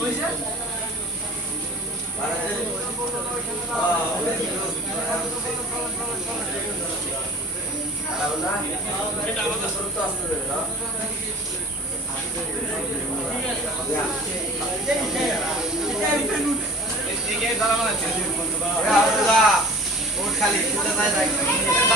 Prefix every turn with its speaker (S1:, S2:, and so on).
S1: होजा महाराज आउले गुरु आउले गुरु आउले
S2: गुरु आउले गुरु
S3: आउले
S4: गुरु आउले गुरु
S5: आउले